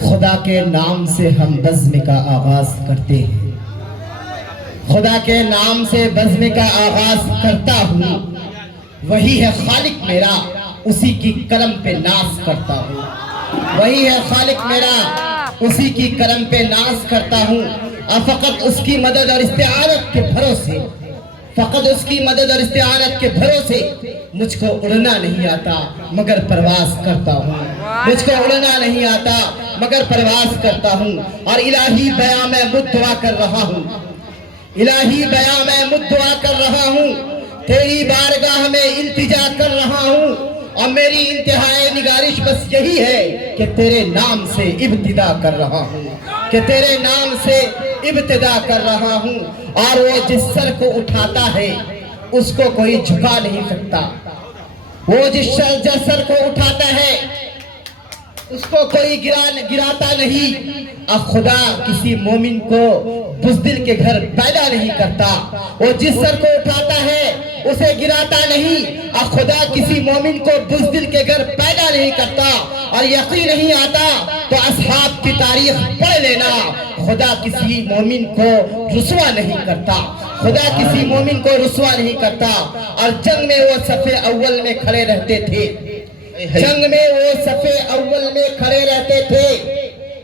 خدا کے نام سے ہم بزم کا آغاز کرتے ہیں، خدا کے نام سے بزم کا آغاز کرتا ہوں، وہی ہے خالق میرا، اسی کی قلم پہ ناز کرتا ہوں، وہی ہے خالق میرا، اسی کی قلم پہ ناز کرتا ہوں، اور فقط اس کی مدد اور استعانت کے بھروسے، فقط اس کی مدد اور استعانت کے بھروسے مجھ کو اڑنا نہیں آتا مگر پرواز کرتا ہوں، مجھ کو اڑنا نہیں آتا مگر پرواز کرتا ہوں، اور الہی بیاں میں مجھ دعا کر رہا ہوں، الہی بیاں میں مجھ دعا کر رہا ہوں، تیری بارگاہ میں التجا کر رہا ہوں، اور میری انتہائی نگارش بس یہی ہے کہ تیرے نام سے ابتدا کر رہا ہوں، کہ تیرے نام سے ابتدا کر رہا ہوں، اور وہ جس سر کو اٹھاتا ہے اس کو کوئی جھکا نہیں سکتا، وہ جس سر کو اٹھاتا ہے اس کو کوئی گراتا نہیں، اور خدا کسی مومن کو بزدل کے گھر پیدا نہیں کرتا، وہ جس سر کو اٹھاتا ہے اسے گراتا نہیں، اور خدا کسی مومن کو بزدل کے گھر پیدا نہیں کرتا، اور یقین نہیں آتا تو اصحاب کی تاریخ پڑھ لینا، خدا کسی مومن کو رسوا نہیں کرتا، خدا کسی مومن کو رسوا نہیں کرتا، اور جنگ میں وہ صف اول میں کھڑے رہتے تھے، جنگ میں وہ صف اول میں کھڑے رہتے تھے،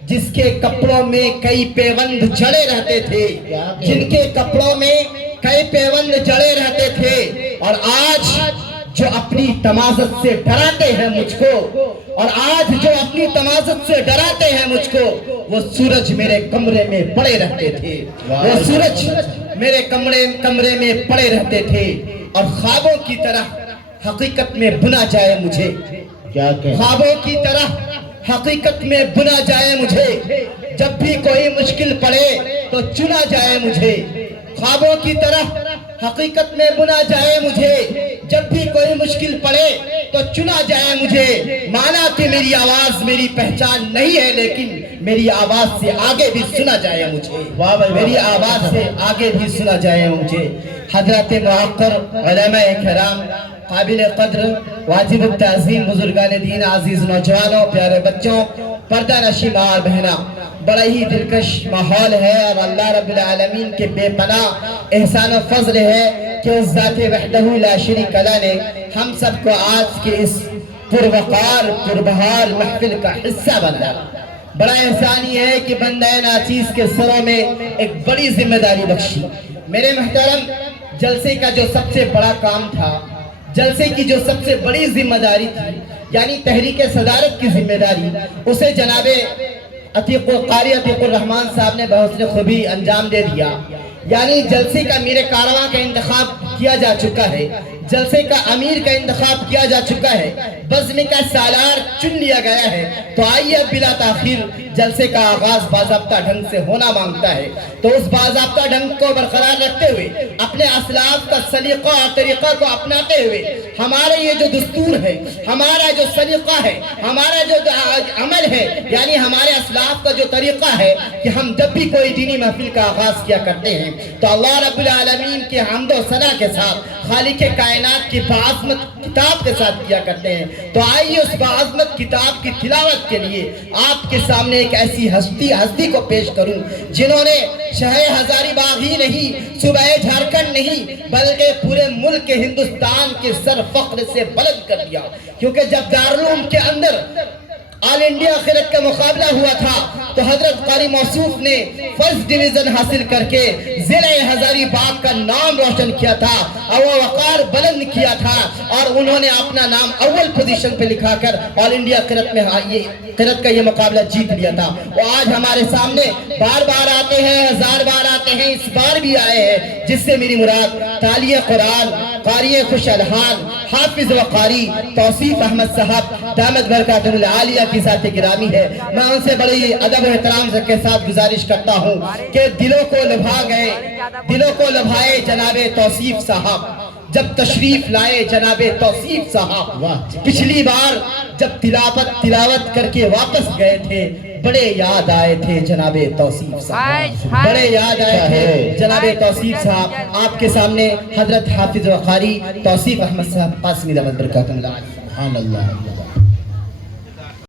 جس کے کپڑوں میں کئی پیوند جڑے رہتے تھے، جن کے کپڑوں میں کئی پیوند جڑے رہتے تھے، اور آج جو اپنی تمازت سے ڈراتے ہیں مجھ کو، اور آج جو اپنی تمازت سے ڈراتے ہیں مجھ کو، وہ سورج میرے کمرے میں پڑے رہتے تھے، وہ سورج میرے کمرے میں پڑے رہتے تھے، اور خوابوں کی طرح حقیقت میں بنا جائے مجھے، خوابوں کی طرح حقیقت میں بنا جائے مجھے، جب بھی کوئی مشکل پڑے تو چنا جائے مجھے، خوابوں کی طرح حقیقت میں بنا جائے مجھے، جب بھی کوئی مشکل پڑے تو چنا جائے مجھے، مانا کہ میری آواز میری پہچان نہیں ہے لیکن میری آواز سے آگے بھی سنا جائے مجھے، میری آواز سے آگے بھی سنا جائے مجھے۔ حضرات معقر علماء کرام، قابل قدر واجب التعظیم بزرگان دین، عزیز نوجوانوں، پیارے بچوں، پردہ نشی ماں بہنا، بڑا ہی دلکش ماحول ہے، اور اللہ رب العالمین کے بے پناہ احسان و فضل ہے کہ اس ذات وحدہ لا شریک لہ نے ہم سب کو آج کے اس پروقار پربہار محفل کا حصہ بنایا۔ بڑا احسان یہ ہے کہ بندہ ناچیز کے سروں میں ایک بڑی ذمہ داری بخشی۔ میرے محترم، جلسے کا جو سب سے بڑا کام تھا، جلسے کی جو سب سے بڑی ذمہ داری تھی، یعنی تحریک صدارت کی ذمہ داری، اسے جناب قاری عتیق الرحمن صاحب نے بحسن خوبی انجام دے دیا۔ یعنی جلسے کا امیر کارواں کا انتخاب کیا جا چکا ہے، جلسے کا امیر کا انتخاب کیا جا چکا ہے، بزم کا سالار چن لیا گیا ہے، تو آئیے بلا تاخیر جلسے کا آغاز باضابطہ ڈھنگ سے ہونا مانگتا ہے، تو اس باضابطہ ڈھنگ کو برقرار رکھتے ہوئے، اپنے اسلاف کا سلیقہ اور طریقہ کو اپناتے ہوئے، ہمارے یہ جو دستور ہے، ہمارا جو سلیقہ ہے، ہمارا جو عمل ہے، یعنی ہمارے اسلاف کا جو طریقہ ہے کہ ہم جب بھی کوئی دینی محفل کا آغاز کیا کرتے ہیں تو اللہ رب العالمین کے حمد و ثنا کے ساتھ، خالق کائنات کی باعظمت کتاب کے ساتھ کیا کرتے ہیں۔ تو آئیے اس باعظمت کتاب کی تلاوت کے لیے آپ کے سامنے ایک ایسی ہستی کو پیش کروں جنہوں نے شہر ہزاری باغ ہی نہیں، صوبہ جھارکھنڈ نہیں، بلکہ پورے ملک ہندوستان کے سر فخر سے بلند کر دیا، کیونکہ جب دارالعلوم کے اندر آل انڈیا خیرت کا مقابلہ ہوا تھا تو حضرت قاری موصوف نے فرسٹ ڈویژن حاصل کر کے ضلع ہزاری باغ کا نام روشن کیا تھا، اور وہ وقار بلند کیا تھا، اور انہوں نے اپنا نام اول پوزیشن پہ لکھا کر آل انڈیا خیرت میں خیرت کا یہ مقابلہ جیت لیا تھا۔ وہ آج ہمارے سامنے بار بار آتے ہیں، ہزار بار آتے ہیں، اس بار بھی آئے ہیں، جس سے میری مراد تالیہ قرآن، قاری خوش الحان، حافظ و قاری توصیف احمد صاحب دامت برکاتہ العالیہ کی ذات گرامی ہے۔ میں ان سے بڑی ادب و احترام کے ساتھ گزارش کرتا ہوں کہ دلوں کو لبھائے جناب توصیف صاحب، جب تشریف لائے جناب توصیف صاحب، پچھلی بار جب تلاوت کر کے واپس گئے تھے بڑے یاد آئے تھے جناب توصیف صاحب، بڑے یاد آئے تھے جناب توصیف صاحب۔ آپ کے سامنے حضرت حافظ و قاری توصیف احمد صاحب قاسمی دامت برکاتہ العالیہ۔ سبحان اللہ۔